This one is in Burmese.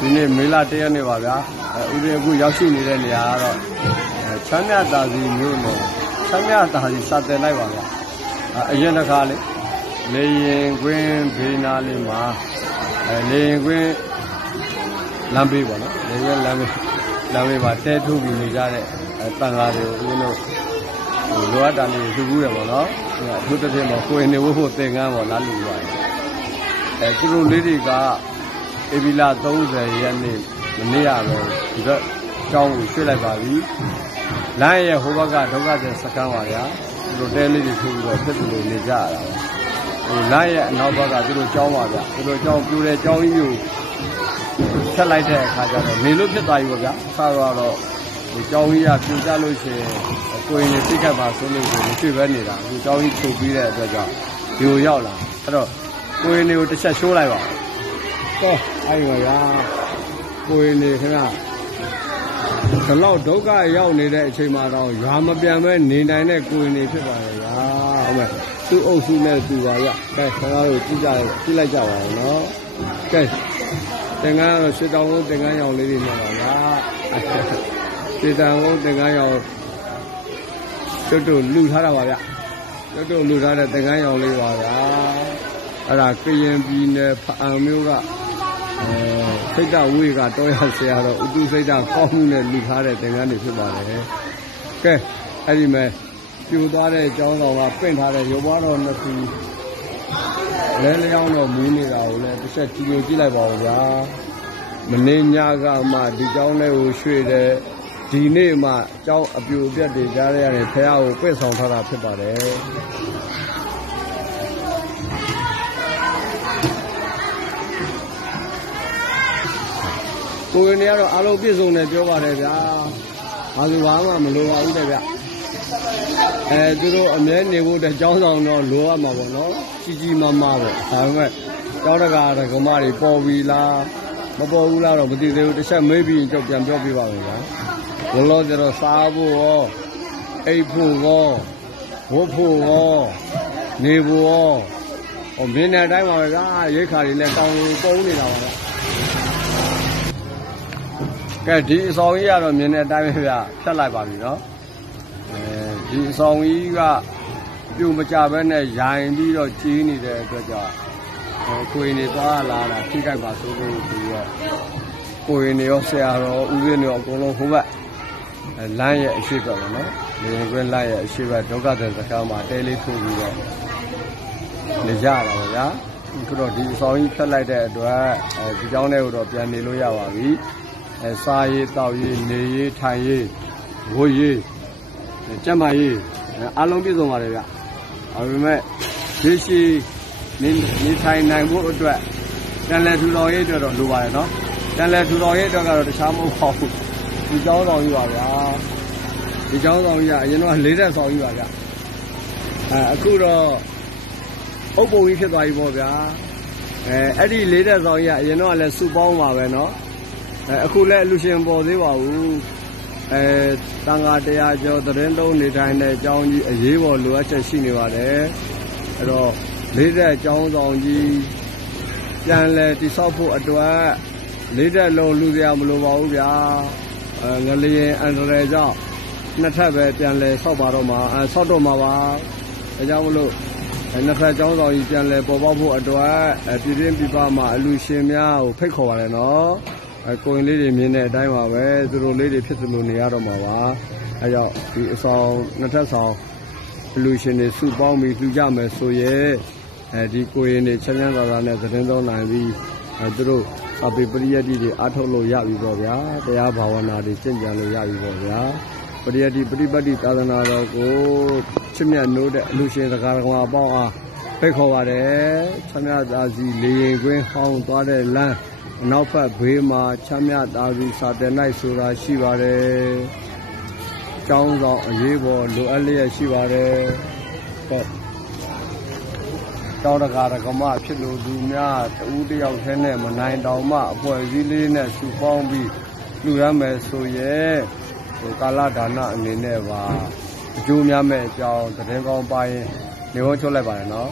ဒီနေ့မေလ1ရက်နေ့ပါဗျာဥပဒေအခုရောက်ရှိနေတဲ့နေရာကတော့ချမ်းမြသာစီမြို့နယ်ချမ်းမြသာစီစာတင်လိုက်ပါဗျာအရင်တစ်ခါလေရင်ကွင်းဘေးနာလေးမှာလေရင်ကွင်းလမ်းဘေးပေါ့နော်လေရင်လမ်းဘေးမှာတဲထုတ်ပြီးနေကြတဲ့တန်ဃာတွေကိုဦးတို့လိုအပ်တာလေးသူကူးရပေါ့နော်အထူးသဖြင့်ကိုယ်နေဖို့သင်္ကန်းပေါ့လားလူပါတယ်သူတို့လေးတွေကဧပြီလ30ရက်နေ့မနေ့ကပဲဒီတော့ကျောင်းကိုရွှေ့လိုက်ပါပြီလမ်းရဲ့ဟိုဘက်ကဒုက္ခသည်စခန်းပါဗျာသူတို့တဲလေးတွေထုတ်ပြီးတော့ဖြစ်သူတွေနေကြရတာပဲလမ်းရဲ့အနောက်ဘက်ကသူတို့ကျောင်းပါဗျာသူတို့ကျောင်းပြိုတဲ့ကျောင်းကြီးကိုဖြတ်လိုက်တဲ့အခါကျတော့နေလို့ဖြစ်သွားပြီပေါ့ဗျာအစတော့ဒီကျောင်းကြီးကပြိုကျလို့ရှိရင်ကိုယ်ရင်သိခတ်ပါဆိုလို့ရှိရင်ရွှေ့ပဲနေတာဒီကျောင်းကြီးထုတ်ပြီးတဲ့အတွက်ကြောင့်ဒီကိုရောက်လာအဲ့တော့ကိုယ်ရင်တွေကိုတစ်ချက်ရှိုးလိုက်ပါတော့အဲ့ပါဗျာကိုယ်ရင်တွေခင်ဗျဒီလောက်ဒုက္ခရောက်နေတဲ့အချိန်မှာတော့ရွာမပြန်မဲနေနိုင်တဲ့ကိုယ်ရင်တွေဖြစ်ပါလေဗျာဟုတ်မဲ့သူ့အုပ်စုနဲ့သူပါဗျကဲခင်ဗျားတို့ကြည့်လိုက်ကြပါဦးနော်ကဲသင်္ကန်းကတော့ရွှေတောင်ကုန်းသင်္ကန်းရောင်လေးတွေနဲ့ပါဗျာရွှေတောင်ကုန်းသင်္ကန်းရောင်တို့လူထားတာပါဗျတို့လူထားတဲ့သင်္ကန်းရောင်လေးပါဗျာအဲ့ဒါကရင်ပြည်နယ်ဖအံမျိုးကစိတ်တဝေးကတော့ရဆရာတော်ဥတုစိတ်တကောင်းမှုနဲ့လူထားတဲ့သင်္ကန်းတွေဖြစ်ပါတယ်ကဲအဲ့ဒီမဲ့ပြိုသွားတဲ့ကျောင်းတော်ကပင့်ထားတဲ့ရုပ်ဘွားတော်နှစ်ခုလဲလျောင်းတော့မူးနေတာကိုလည်းတစ်ချက်ကြည့်လိုက်ပါဦးဗျာမနေ့ညကမှဒီကျောင်းလေးကိုရွှေ့တဲ့ဒီနေ့မှကျောင်းအပြိုအပြက်တွေကြားရတဲ့ဖះကိုပြည့်ဆောင်ထားတာဖြစ်ပါတယ်ကိုယ်နေရတော့အလုံးပြည့်စုံတယ်ပြောပါတယ်ဗျာဘာလို့ဘာမှမလိုပါဘူးတဲ့ဗျသူတို့အမြဲနေဖို့တဲ့ကျောင်းဆောင်တော့လိုရမှာပေါ့နော်ကြီးမားမားပဲဒါပေမဲ့ကျောင်းတကာဓမ္မတွေပေါ်ပြီလားမပေါ်ဘူးလားတော့မသိသေးဘူးတစ်ချက်မေးပြီးကြောက်ပြန်ပြောပြပါမယ်ဗျာဘလို့ကျတော့စားဖို့ရောအိပ်ဖို့ရောဝတ်ဖို့ရောနေဖို့ရောမင်းနဲ့အတိုင်းပါပဲဗျာရိတ်ခါတွေလည်းတောင်းလို့ပုံနေတာပါဗျာကဲဒီအဆောင်ကြီးကတော့မြင်တဲ့အတိုင်းပဲဗျဖြတ်လိုက်ပါပြီနော်ဒီအဆောင်ကြီးကပြုံမကြဘဲနဲ့ရိုင်ပြီးတော့ကြီးနေတဲ့အတွက်ကြောင့်ကိုရင်တွေသွားလာတာထိခိုက်ပါဆိုလို့ပြီးတော့ကိုရင်တွေရောဆရာတော်ဦးရင်းတွေရောအကုန်လုံးဟိုဘက်လမ်းရဲ့အရှိတ်ပဲပေါ့နော်လေရင်ကွင်းလမ်းရဲ့အရှိတ်ပဲဒုက္ခသည်စခန်းမှာတဲလေးထိုးပြီးတော့နေကြတာပါဗျာအခုတော့ဒီအဆောင်ကြီးဖြတ်လိုက်တဲ့အတွက်ဒီကျောင်းထဲကိုတော့ပြန်နေလို့ရပါပြီစားရေးတောက်ရေးနေရေးထိုင်ရေးဝတ်ရေးကျန်းမာရေးအားလုံးပြည့်စုံပါတယ်ဗျဒါပေမဲ့ဒီရှိနေထိုင်နိုင်ဖို့အတွက်ပြန်လည်ထူထောင်ရေးအတွက်တော့လိုပါတယ်နော်ပြန်လည်ထူထောင်ရေးအတွက်ကတော့တခြားမဟုတ်ပါဘူးဒီကျောင်းဆောင်ကြီးပါဗျာဒီကျောင်းဆောင်ကြီးကအရင်တော့၄တက်ဆောင်ကြီးပါဗျအခုတော့အုပ်ပုံကြီးဖြစ်သွားပြီပေါ့ဗျာအဲ့ဒီ၄တက်ဆောင်ကြီးကအရင်တော့လည်းစုပေါင်းပါပဲနော်အခုလည်းအလူရှင်ပေါ်သေးပါဘူးတန်ဃာတရားကျော်သတင်းသုံးနေထိုင်တဲ့အကြောင်းကြီးအရေးပေါ်လိုအပ်ချက်ရှိနေပါတယ်အဲ့တော့လေးသက်အကြောင်းဆောင်ကြီးပြန်လဲတိဆောက်ဖို့အတွက်လေးသက်လုံးလူစရာမလိုပါဘူးဗျာငလျင်အန္တရာယ်ကြောင့်နှစ်ထပ်ပဲပြန်လဲဆောက်ပါတော့မှာဆောက်တော့မှာပါအဲကြောင့်မလို့နှစ်ဖက်အကြောင်းဆောင်ကြီးပြန်လဲပေါ်ပေါက်ဖို့အတွက်ပြည်တွင်းပြည်ပမှာအလူရှင်များကိုဖိတ်ခေါ်ပါတယ်နော်ကိုရင်လေးတွေမြင်တဲ့အတိုင်းပါပဲသူတို့လေးတွေဖြစ်သလိုနေရတော့မှာပါအဲကြောင့်ဒီအဆောင်နှစ်ထပ်ဆောင်အလူရှင်တွေစုပေါင်းပြီးလှူကြမယ်ဆိုရဲဒီကိုရင်တွေချမ်းချမ်းသာသာနဲ့သတင်းသုံးနိုင်ပြီးသူတို့အပိပရိယတ္တိတွေအားထုတ်လို့ရပြီပေါ့ဗျာတရားဘာဝနာတွေကျင့်ကြံလို့ရပြီပေါ့ဗျာပရိယတ္တိပฏิပတ်တိသာသနာတော်ကိုချစ်မြတ်နိုးတဲ့အလူရှင်တရားတော်အပေါင်းအားဖိတ်ခေါ်ပါတယ်ချမ်းမြတ်သာစီလေရင်ကွင်းဟောင်းသွားတဲ့လမ်းနောက်ဖက်ဘေးမှာချမ်းမြတ်သာစီစာတင်လိုက်ဆိုတာရှိပါတယ်ကျောင်းဆောင်အရေးပေါ်လိုအပ်လျက်ရှိပါတယ်ကျောင်းတကာဓမ္မဖြစ်လို့သူများတူတယောက်တည်းနဲ့မနိုင်တောင်မှအဖွဲ့အစည်းလေးနဲ့စုပေါင်းပြီးလှူရမယ်ဆိုရဲကာလဒါနအနေနဲ့ပါအကျိုးများမဲ့အကြောင်းသတင်းကောင်းပိုင်းနေဝန်းချုပ်လိုက်ပါတယ်နော်